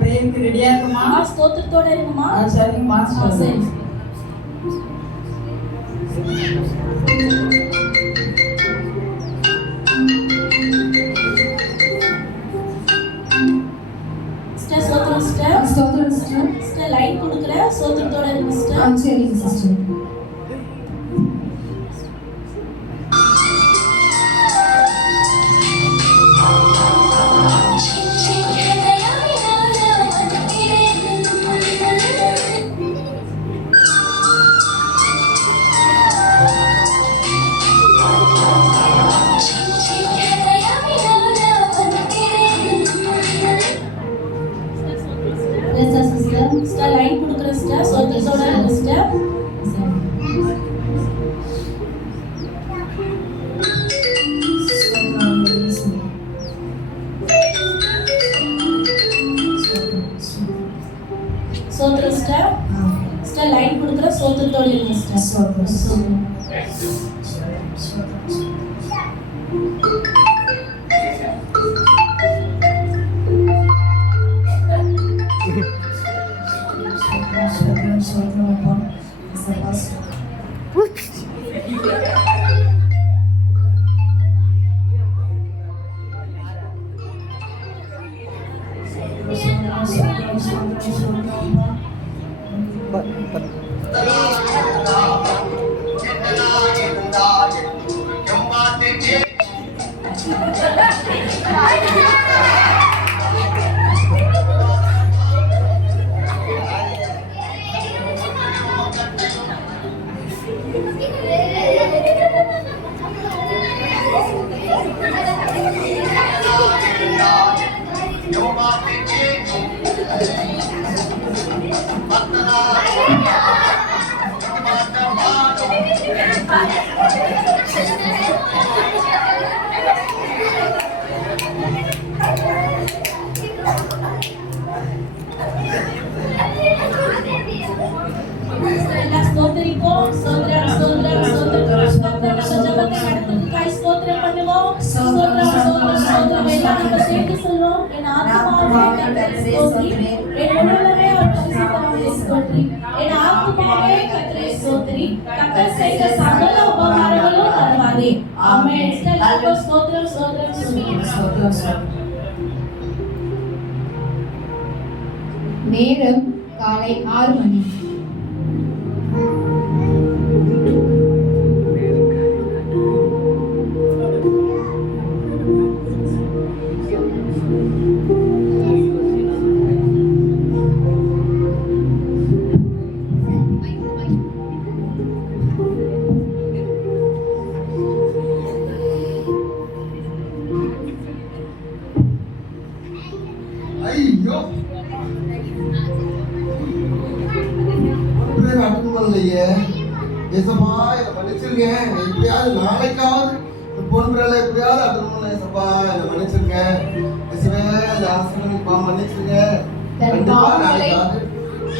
பிரேயருக்கு ரெடியா இருக்குமா? ஸ்தோத்திரத்தோட இருக்குமா? சரிங்கம்மா. சரி. ஸ்தோத்திரம் சிஸ்டர். சிஸ்டர் லைட் கொடுக்குறேன், ஸ்தோத்திரத்தோட இருக்கு சிஸ்டர். சரிங்க சிஸ்டர். சிஸ்டர் லைன் கொடுக்குறேன் சிஸ்டர், ஸ்தோத்திரத்தோட இருக்கு சிஸ்டர். ஸ்தோத்திரம் சிஸ்டர். சிஸ்டர் லைன் கொடுக்குறேன், ஸ்தோத்திரத்தோட இருக்கு சிஸ்டர். நேரம் காலை 6 மணி. எப்படியாவது நாளைக்காவது பொன்புரல எப்படியாவது அட்டணும் ஏசப்பா என்ன மன்னிச்சிருங்க. இயேசுவே அந்த ஆசீர்வாதம் மன்னிச்சிருங்க.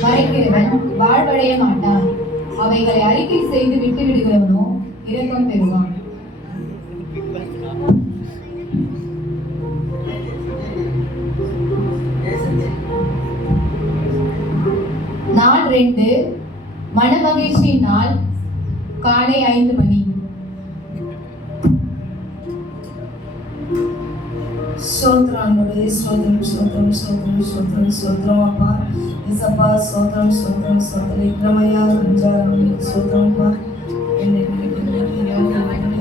மறைக்கிறவன் வாழ்வடைய மாட்டான், அவைகளை அறிக்கை செய்து விட்டு விடுகிறவனோ இரக்கம் பெறுவான். நாள் 2 மனமகிழ்ச்சி நாள் காலை 5 மணி. స్తోత్రాలు స్తోత్రం అప్పా యేసప్పా స్తోత్రం విక్రమయ్య రంజారం స్తోత్రం అప్పా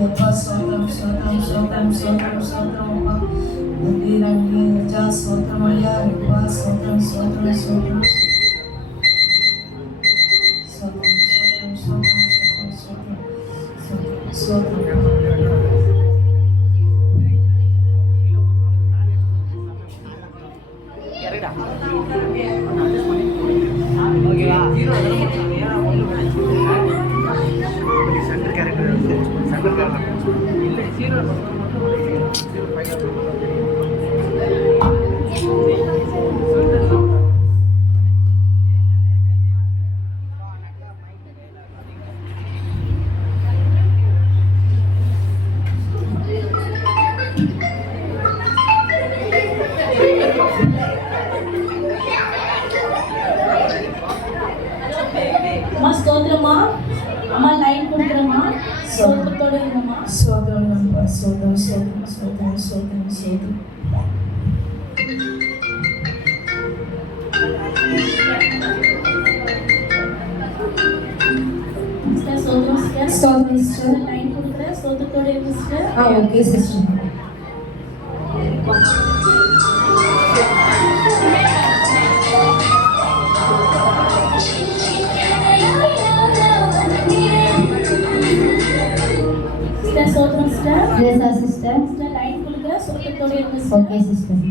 అప్పా స్తోత్రం అప్పా రండి రజా స్తోత్రమయ్యా అప్పా స్తోత్రం அம்மா லைன் கொடுக்குறேம்மா, சோத்திரத்தோட இருங்கம்மா. சோதரம் அப்பா, சோதரம் சோதரம் சோதரம் சோதரம் சோதரம். சிஸ்டர் சோத்திரம் சிஸ்டர். ஸ்தோத்திரம் சிஸ்டர். லைன் கொடுக்குறேன், சோத்திரத்தோட இருங்க சிஸ்டர். Okay sister. சிஸ்டர் சோத்திரம் sister. Yes, sister. Sister line கொடுக்குறேன், சோத்திரத்தோட இருங்க சிஸ்டர். Okay sister.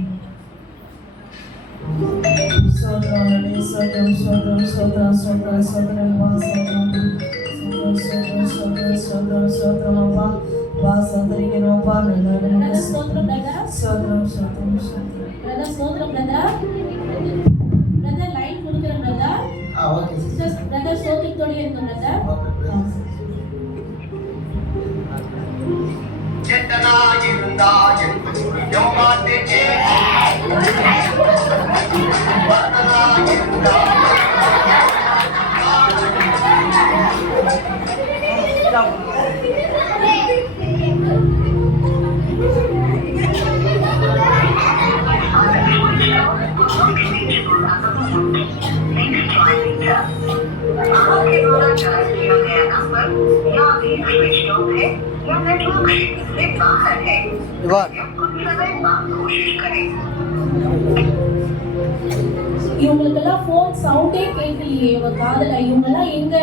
சோதரம் சோதரம் சோதரம் சோதரம் சோதரம் சோதரம் அப்பா, சோதரம் சோதரம் சோதரம் சோதரம் சோதரம் அப்பா, அப்பா சோதரிக்கிறோம் அப்பா, நல்லா பிரதர் சோத்திரம் பிரதர். சோதரம் சோதரம் சோதரம். பிரதர் சோத்திரம் பிரதர். பிரதர் லைன் கொடுக்குறேன் brother. Okay sister. Sister brother சோத்திரத்தோட இருங்க பிரதர். எத்தனாயிருந்தா என்பது எம்மாட்டே வந்தனாயிருந்தா आपके द्वारा डायल किया गया नंबर या अभी स्विच ऑफ है या नेटवर्क से बाहर है। कुछ समय बाद कोशिश करें। இவங்களுக்கெல்லாம் ஃபோன் சவுண்டே கேட்கலையே இவ காதுல. இவங்கெல்லாம் எங்க?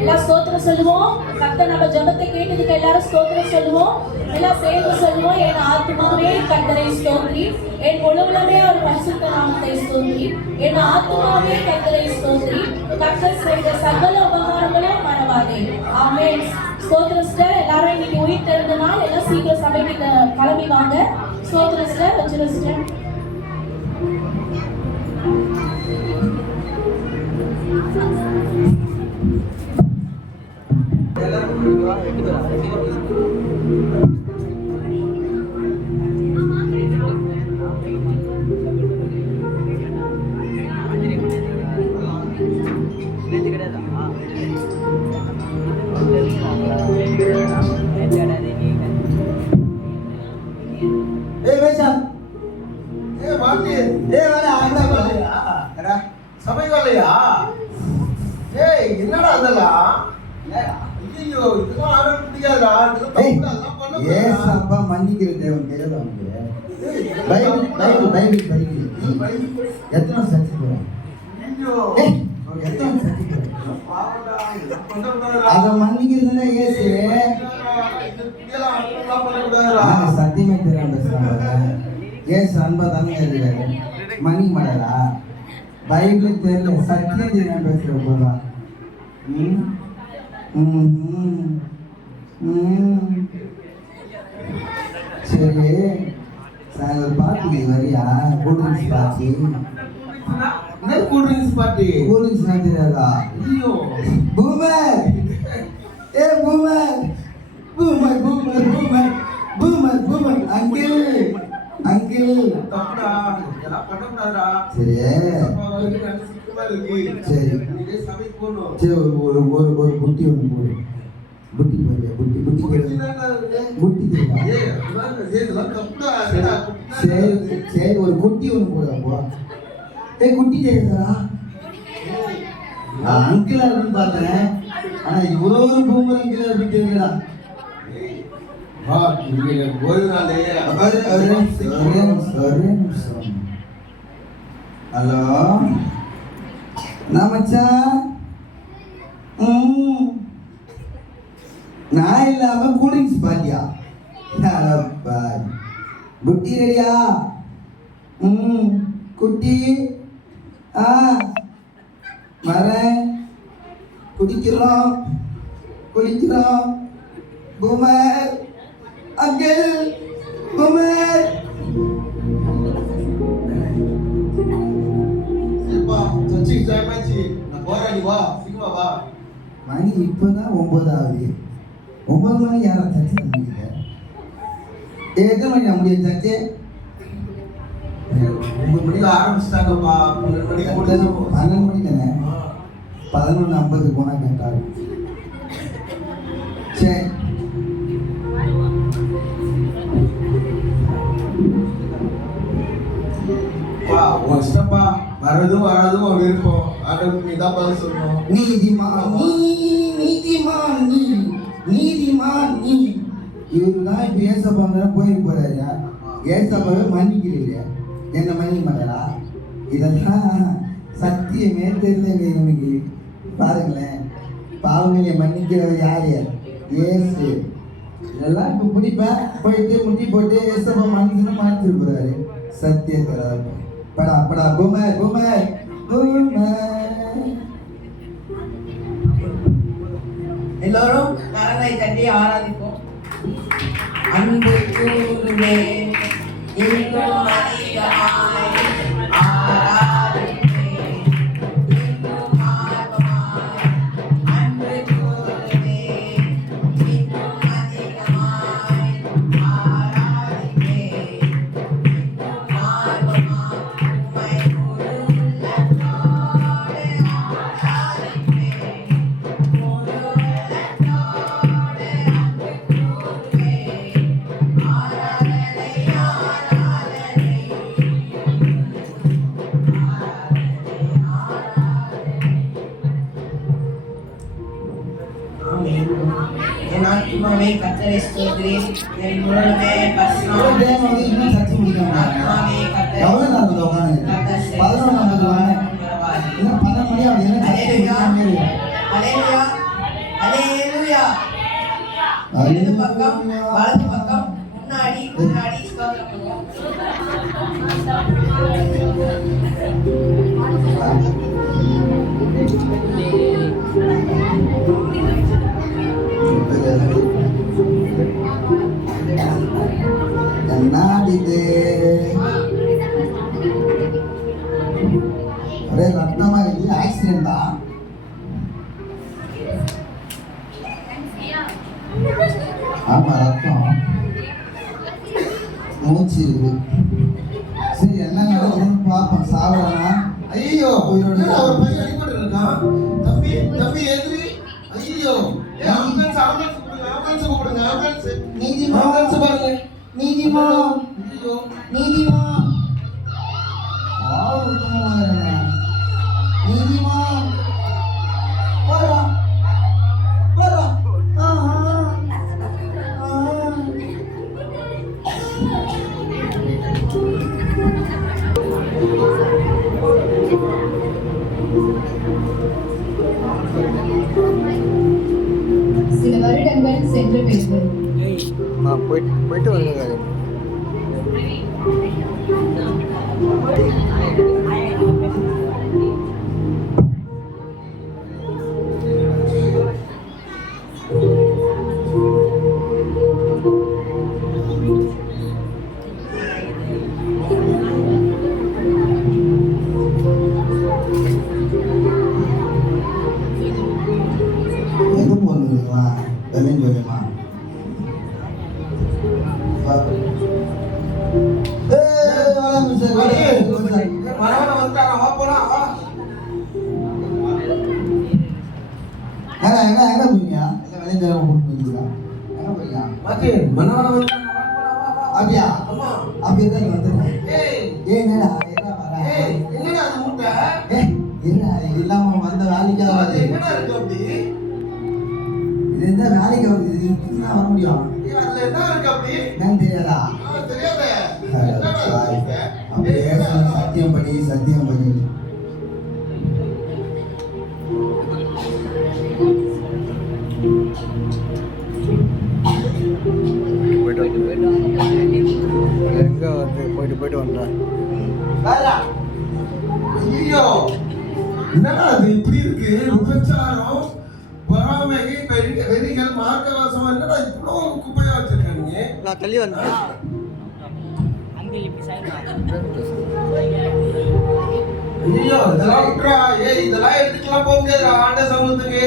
எல்லாம் ஸ்தோத்திரம் சொல்லுவோம். கர்த்தர் நம்ம ஜெபத்தை கேட்டதுக்கு எல்லாரும் ஸ்தோத்திரம் சொல்லுவோம். எல்லாம் சேர்ந்து சொல்லுவோம். என் ஆத்துமாவே கர்த்தரை ஸ்தோத்திரி, என் முழுவதுமே ஒரு பரிசுத்த நாமத்தை ஸ்தோத்திரி, என் ஆத்துமாவே கர்த்தரை ஸ்தோத்திரி, கர்த்தர் செய்த சகல உபகாரங்களும் மறவாதே. ஆமென். ஸ்தோத்திரம் சிஸ்டர். எல்லாரும் இன்னைக்கு உயிர் தெரிந்த நாள். எல்லாம் சீக்கிரம் சபைக்கு கிளம்பி வாங்க. ஸ்தோத்திரம் சிஸ்டர். வச்சிரு சிஸ்டர். சபை வரலையா? ஏய் என்னடா அதெல்லாம்? ஐயோ இதெல்லாம் ஆட முடியாதுடா. இதெல்லாம் பண்ண ஏசப்பா மன்னிக்கிற தேவன் தெரியாத உனக்கு. பைபிள் பைபிள் பைபிள் படிக்கிறீங்க. எத்தனை சர்ச்சை போறோம்? ஐயோ எத்தனை சர்ச்சை போறோம்? பாவடா இதெல்லாம் பண்ண கூடாதுடா. அதை மன்னிக்கிறதுனா ஏசு. இதெல்லாம் பண்ண கூடாதுடா. நாங்கள் சத்தியமே தெரியாம பேசுறாங்க. ஏசு அன்பா தானே இருக்காரு. மன்னிக்க மாட்டாரா? பைபிள் தெரியல, சத்தியம் தெரியாம பேசுற போதான். சரி, சாயங்காலம் பார்ட்டி வரியா? Cool drinks party. என்ன கூல்ட்ரிங்க்ஸ் பார்ட்டி? கூல்ட்ரிங்க்ஸ் தெரியாதா? ஐயோ பூமர், ஏ boomer, boomer boomer boomer boomer boomer uncle uncle. தப்புடா இதெல்லாம் பண்ண கூடாதுடா. சரி சரி சபைக்கு போகணும். சரி, ஒரு ஒரு ஒரு புட்டி ஒன்று போடு. புட்டி போடு. புட்டி புட்டி புட்டி தெரியுமா? சரி சரி, ஒரு குட்டி ஒன்று போடு. அப்போ குட்டி தெரியுதா? அங்கிளா இருக்குன்னு பார்த்தேன். ஆனா இவ்வளோ ஒரு பூமர் அங்கிளா இருக்கு தெரியுதா? ஹலோ நமச்சா. நான் இல்லாம கூலிங்ஸ் பாத்தியா? குட்டி ரெடியா? குட்டி வரேன். குடிக்கிறோம் குடிக்கிறோம். Boomer uncle boomer. மணி இப்பதான் 9 ஆகுது. 9 மணி யாரும் சர்ச்சை முடியல. எத்தனை மணி நான் முடியும் சர்ச்சை? 9 மணிக்கு ஆரம்பிச்சிட்டாங்கப்பா. 12 மணிக்கு 12 மணி தானே. 11:50 போனால் கரெக்டாக இருக்கும். சரி உன் இஷ்டப்பா, வர்றதும் வராதும் ஒரு விருப்பம். ஆண்டவருக்கு நீ தான் பதில் சொல்லணும். நீதிமான் நீ இவரு தான் இப்போ ஏசப்பா போயிட்டு போறாரு. ஏசப்பாவே மன்னிக்கிறீங்க, என்ன மன்னிக்க மாட்டாரா? இதெல்லாம் சத்தியமே தெரியலங்க இவனுக்கு. பாருங்களேன், பாவங்களை மன்னிக்கிறவர் யாரு? ஏசு. இதெல்லாம் இப்போ பிடிப்பேன் போயிட்டு முட்டி போட்டு ஏசப்பா மன்னிச்சுட்டு போறாரு. சத்தியத்தை படா படா பூமர் பூமர் பூமர். எல்லோரும் கரங்களை தட்டி ஆராதிப்போம். அன்பு கூறுவே இன்னும் அதிகமாய் ஆராதிப்பேன். இன்னும் ஆர்வமாய் அன்பு கூறுவே இன்னும் அதிகமாய் ஆராதிப்பேன். இன்னும் ஆர்வமாய் உம்மை முழு உள்ளத்தோடு ஆராதிப்பேன். முழு உள்ளத்தோடு அன்பு கூறுவேன். ஆராதனை ஆராதனை என் ஆத்துமாவே கர்த்தரை ஸ்தோத்திரி. என் முழுமே பரிசுத்தமானவரே இன்னும் சக்தி முடிக்காம ஆத்துமாவே கர்த்தரை எவ்வளோ நேரம் உட்காந்து 11:50 வாங்க. இன்னும் 12 மணி ஆகுது. என்ன சக்தி முடிக்காம இருக்கு? அல்லேலூயா அல்லேலூயா. இடது பக்கம் வலது பக்கம் முன்னாடி முன்னாடி ஸ்தோத்திரம் பண்ணுவோம். என்னாடிது? ஒரே ரத்னமா இது ஆக்சிடென்ட் தான். ஆமா ரத்தம் மூச்சு இருக்கு. சரி என்ன நடக்குதுன்னு பார்ப்போம். சாவறானா? ஐயோ, என்னடா ஒரு பையன் அடிபட்டு இருக்கான். தம்பி தம்பி எதிரி. ஐயோ, ஆம்புலன்ஸ் ஆம்புலன்ஸ் கூப்பிடுங்க, ஆம்புலன்ஸ் கூப்பிடுங்க, ஆம்புலன்ஸ். நீதிமான் ஆம்புலன்ஸ் பாருங்க. நீதிமான் ஐயோ, நீதிமான் நீதிமான் வரா வரா. சில வருடங்கள் சென்ற பின்பு போயிட்டு வருங்க. எங்க போறீங்களா? வெள்ளையும் சொல்லுமா? வரவன வந்துட்டாரா? வா போலாம் வா. எங்க எங்க போறீங்க? எங்க வெள்ளையும் சொல்ல போட்டு போறீங்களா? எங்க போறீங்க? மாத்தி மனவன வந்துட்டாரா? வா போலாம் வா வா. அப்படியா? ஆமா. அப்படி தான் வந்துடுறேன். ஏய் என்னடா என்ன வர? ஏய், என்னடா அது முட்டை? என்ன இது இல்லாம வந்த வேலைக்கு அது ஆகாது. என்னடா இருக்கு அப்படி? இது எந்த வேலைக்கு வருது? இது இப்படிதான் வர முடியும். ஏய், அதுல என்ன இருக்கு அப்படி? என்னன்னு தெரியாதா? தெரியாதே. என்னடா அது இருக்கு? அப்படியே சத்தியம் படி சத்தியம் படி. எங்க வந்து போயிட்டு வந்துடுறேன். ஐயோ, என்னடா அது இப்படி இருக்கு? விபச்சாரம், பொறாமை, வெறிகள், மார்க்கவாசம், என்னடா இவ்வளோ குப்பையா வச்சிருக்காங்க? நான் தள்ளி வந்தேன். ஐயோ, இதெல்லாம் விட்டுறா. ஏய், இதெல்லாம் எடுத்துக்கலாம் போக முடியாதுடா. ஆண்ட சமூகத்துக்கு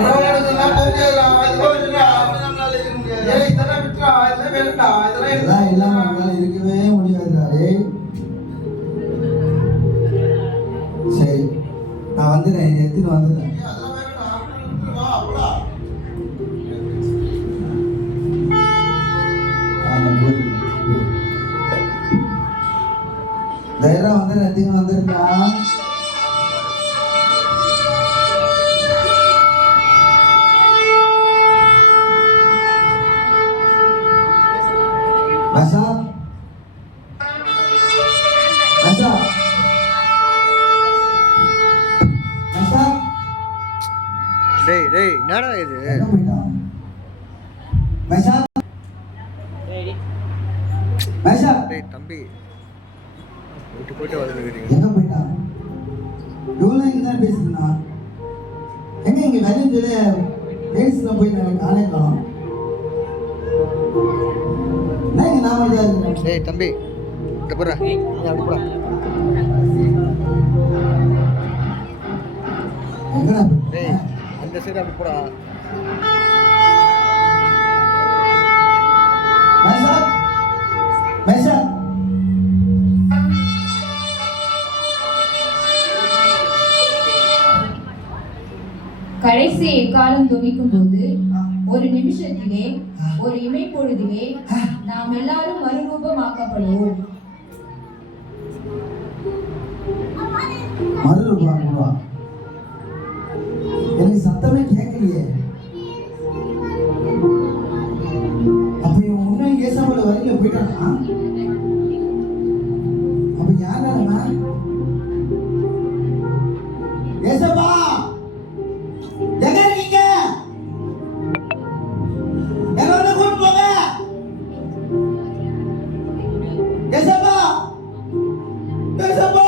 உறவுகளுக்கெல்லாம் போக முடியாதுடா. இதெல்லாம் விட்டுறா. ஏய், இதெல்லாம் விட்டுறா. இதெல்லாம் வேணும்டா. இதெல்லாம் இதெல்லாம் இல்லாம நம்மளால இருக்கவே முடியாதுடாரு. சரி நான் வந்துடுறேன். இது எடுத்துட்டு வந்துடுறேன். தைரியம் வந்து ரத்திங்க வந்துருக்கா. பசா பசா பசா டேய் டேய் என்னடா இது? எங்க போயிட்டான் பசா பசா டேய் தம்பி போயிட்டு வந்துருக்கீங்க. எங்க போயிட்டான்? இவ்வளோ இங்கே தான் பேசுனா எங்க இங்கே வெளியே லேடிஸ்ல போய் நாங்கள் காலே காணும். என்ன இங்கே நாம இதாக இருக்கேன். டேய் தம்பி இங்க போறா. அப்படி போறா. எங்கடா டேய் அந்த சைடு அப்படி போறா. பசா பசா கடைசி எக்காலம் துணிக்கும் போது ஒரு நிமிஷத்திலே ஒரு இமை பொழுதிலே நாம் எல்லாரும் மறுரூபமாக்கப்படுவோம். மறுரூபா எனக்கு சத்தமே கேட்கலையே. அப்ப இவன் உண்மை ஏசாவோட வரையில போயிட்டானா? அப்ப யாரா ஏசப்பா எங்க இருக்கீங்க? என்னோட கூட்டு போங்க. ஏசப்பா ஏசப்பா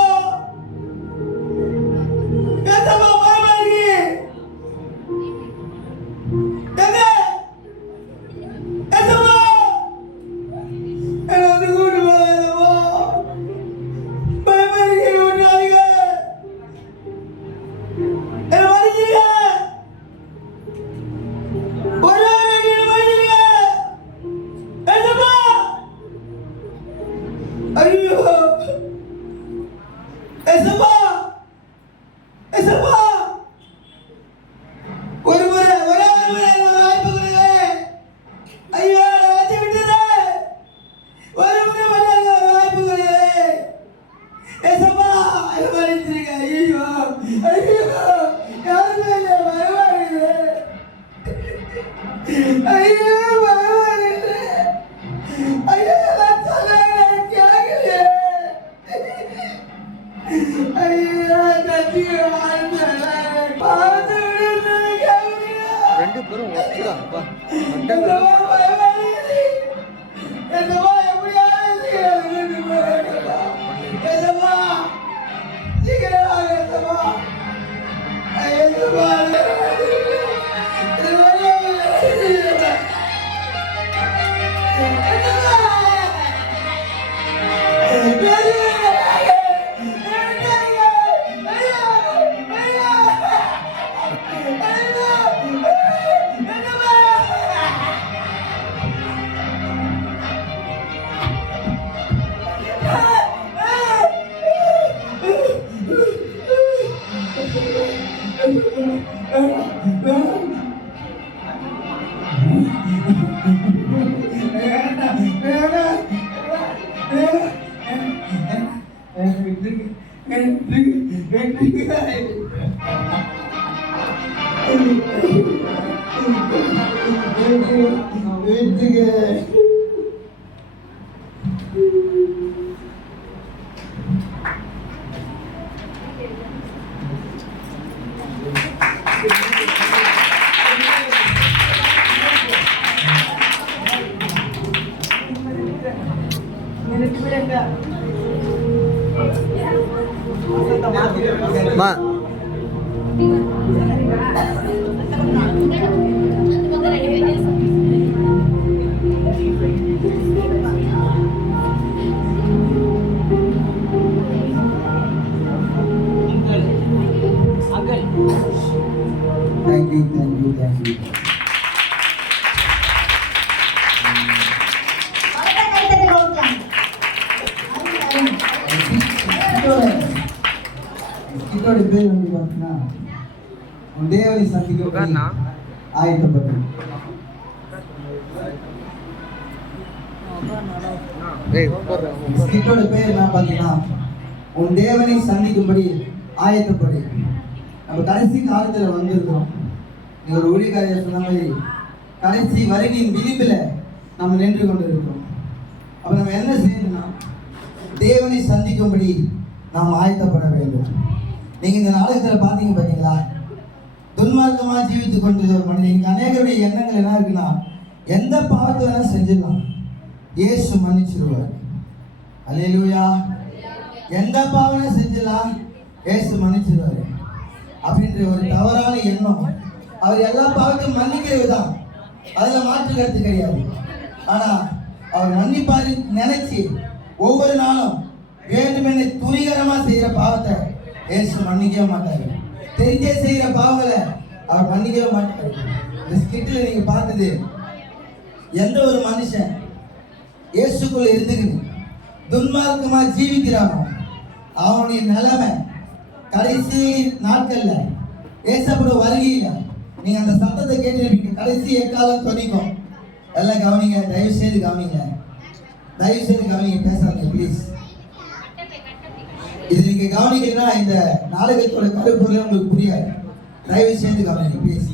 ஏசப்பா பயமாரி எங்க ஏசப்பா என்னோட கூட்டு போங்க. ஏசப்பா பயமாரி விடாதீங்க. என்ன மன்னிச்சிருங்க. ஐயோ ஏசப்பா ஏசப்பா ஒரு முறை ஒரே ஒரு முறை வாய்ப்பு கொடுங்க. ஐயோ வச்சு விட்டுறேன். ஒரு முறை வாய்ப்பு கொடுங்க. ஏசப்பா மன்னிச்சிருங்க. ஐயோ ஐயோ யாருமே இல்லை பயமாடுது. ஐயோ பயமாடுது. ஐயோ நான் சொல்றேன் கேட்கலையே. ஐயோ கத்திய பார்த்து விடுங்க கேட்கலையே. ரெண்டு பேரும் ஒத்துடா அப்பா. ஏசப்பா பயமாடுது. ஏசப்பா எப்படியாவது ஏசப்பா சீக்கிரம் வாங்க ஏசப்பா. ஏசப்பா மா Thank you. இதோட பேர் வந்து பார்த்தீங்கன்னா தேவனை சந்திக்க ஆயத்தப்பட்டது. இதோட பேர் என்ன பார்த்தீங்கன்னா உன் தேவனை சந்திக்கும்படி ஆயத்தப்படு. நம்ம கடைசி காலத்தில் வந்திருக்கிறோம். நீ ஒரு ஊழியக்காரர் சொன்ன மாதிரி கடைசி வருகையின் விளிம்பில் நம்ம நின்று கொண்டு இருக்கிறோம். அப்போ நம்ம என்ன செய்யணும்னா தேவனை சந்திக்கும்படி நாம் ஆயத்தப்பட வேண்டும். நீங்கள் இந்த நாடகத்தில் பார்த்தீங்க பார்த்தீங்களா, துன்மார்க்கமாக ஜீவித்து கொண்டிருந்த ஒரு மனிதன். இன்னைக்கு அநேகருடைய எண்ணங்கள் என்ன இருக்குன்னா, எந்த பாவத்தை வேணால் செஞ்சிடலாம், இயேசு மன்னிச்சிடுவார். அல்லேலூயா. எந்த பாவம் செஞ்சிடலாம், இயேசு மன்னிச்சிடுவார் அப்படின்ற ஒரு தவறான எண்ணம். அவர் எல்லா பாவத்தையும் மன்னிக்கிறது தான், அதில் மாற்று கருத்து கிடையாது. ஆனால் அவர் மன்னிப்பாரு நினைச்சு ஒவ்வொரு நாளும் வேண்டுமென துணிகரமாக செய்கிற பாவத்தை இயேசு மன்னிக்கவே மாட்டார். தெரிஞ்சே செய்கிற பாவங்களை அவர் மன்னிக்கவே மாட்டார். இந்த ஸ்கிட்டில் நீங்கள் பார்த்தது, எந்த ஒரு மனுஷன் இயேசுக்குள்ள இருந்துக்குது துன்மார்க்கமாக ஜீவிக்கிறானோ அவனுடைய நிலைமை கடைசி நாட்கள்ல ஏசப்பட வருகையில் நீங்க அந்த சத்தத்தை கேட்டிருப்பீங்க. கடைசி எக்காலம் தொனிக்கும். எல்லாம் கவனிங்க, தயவு செய்து கவனிங்க, தயவு செய்து கவனிங்க, பேசாதீங்க ப்ளீஸ். இது நீங்க கவனிக்கிறீங்கன்னா இந்த நாடகத்தோட கருப்பொருளே உங்களுக்கு புரியாது. தயவு செய்து கவனிங்க ப்ளீஸ்.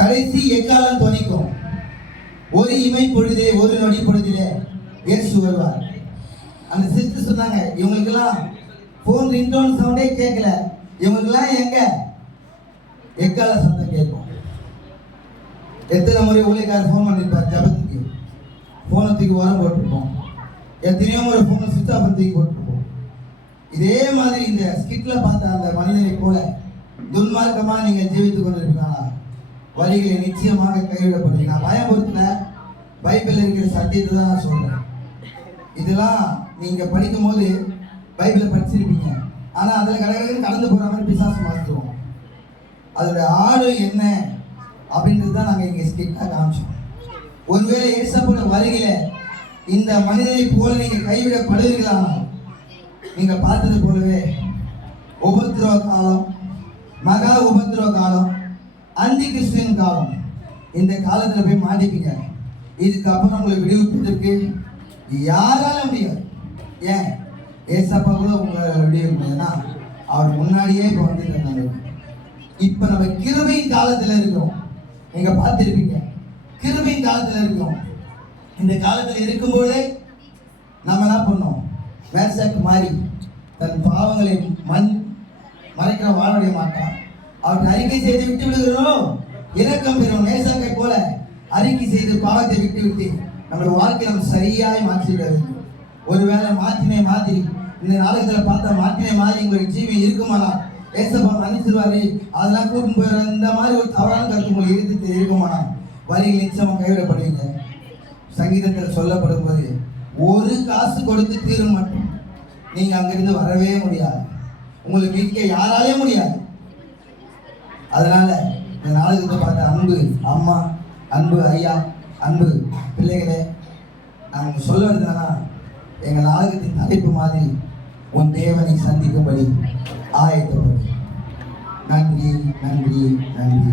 கடைசி எக்காலம் தொனிக்கும். ஒரு இமை பொழுதே, ஒரு நொடி பொழுதிலே இயேசு வருவார். அந்த சிஸ்டர் சொன்னாங்க, இவங்களுக்கெல்லாம் போன் ரிங்டோன் சவுண்டே கேட்கல, இவங்களுக்கெல்லாம் எங்க எக்கால சத்தம் கேட்கும். எத்தனை முறை ஊழியக்காரர் ஃபோன் பண்ணியிருப்பார் ஜபத்துக்கு, ஃபோனை தூக்கி உரம் போட்டிருப்போம். எத்தனையோ முறை ஃபோனை சுவிட்ச் ஆஃப் தூக்கி போட்டிருப்போம். இதே மாதிரி இந்த ஸ்கிட்ல பார்த்த அந்த மனிதனை போல துன்மார்க்கமாக நீங்கள் ஜீவித்து கொண்டிருப்பீங்களா, வழிகளை நிச்சயமாக கைவிடப்படுவீங்க. நான் பயமுறுத்தின பைபிள் இருக்கிற சத்தியத்தை தான் நான் சொல்கிறேன். இதெல்லாம் நீங்கள் படிக்கும்போது பைபிளை படிச்சிருப்பீங்க, ஆனால் அதில் கடந்து போகிற மாதிரி பிசாசு மாற்றுவோம். அதோட ஆடு என்ன அப்படின்றது தான் நாங்கள் இங்கே ஸ்கிட்டாக காமிச்சோம். ஒருவேளை ஏசப்போட வருகையில இந்த மனிதனை போல நீங்கள் கைவிடப்படுவீர்களானால், நீங்கள் பார்த்தது போலவே உபத்திரவ காலம், மகா உபத்திரவ காலம், அந்தி கிறிஸ்துவின் காலம், இந்த காலத்தில் போய் மாட்டிப்பீங்க. இதுக்கப்புறம் உங்களை விடுவிப்பதற்கு யாரால முடியாது. ஏன் ஏசப்பா கூட உங்களை விடுவிக்க முடியாதுன்னா அவர் முன்னாடியே இப்போ வந்துருக்காங்க. இப்போ நம்ம கிருபையின் காலத்தில் இருக்கிறோம். நீங்க பார்த்துருப்பீங்க, கிருபையின் காலத்தில் இருக்கிறோம். இந்த காலத்தில் இருக்கும்போதே நம்ம என்ன பண்ணோம், மேற்சாக்கு மாறி தன் பாவங்களை மறைக்கிற வாழடைய மாட்டான். அவற்றை அறிக்கை செய்து விட்டு விடுகிறோம், இரக்கம் பெறும். மேற்சாக்கை போல அறிக்கை செய்து பாவத்தை விட்டு விட்டு நம்மளுடைய வாழ்க்கை நம்ம சரியாய் மாற்றிவிட வேண்டும். ஒருவேளை மாற்றி இந்த நாடகத்தில் பார்த்தா மாற்றினை மாதிரி உங்களுடைய ஜீவி இருக்குமானா ஏசப்பா மன்னிச்சிருவாரு, அதெல்லாம் கூட்டின்னு போயிடுற இந்த மாதிரி ஒரு தவறான கருத்து உங்களுக்கு இருந்து இருக்குமானா வழியில் நிச்சயமாக கைவிடப்படுவீங்க. சங்கீதத்தில் சொல்லப்படும் போது ஒரு காசு கொடுத்து தீர மட்டும் நீங்கள் அங்கிருந்து வரவே முடியாது, உங்களுக்கு வீட்டுக்கே யாராலே முடியாது. அதனால இந்த நாடகத்தை பார்த்த அன்பு அம்மா, அன்பு ஐயா, அன்பு பிள்ளைகளே, நாங்கள் சொல்ல வேண்டியதுனா எங்கள் நாடகத்தின் தலைப்பு மாதிரி உன் தேவனை சந்திக்கும்படி ஆயத்தப்படு. நன்றி, நன்றி, நன்றி.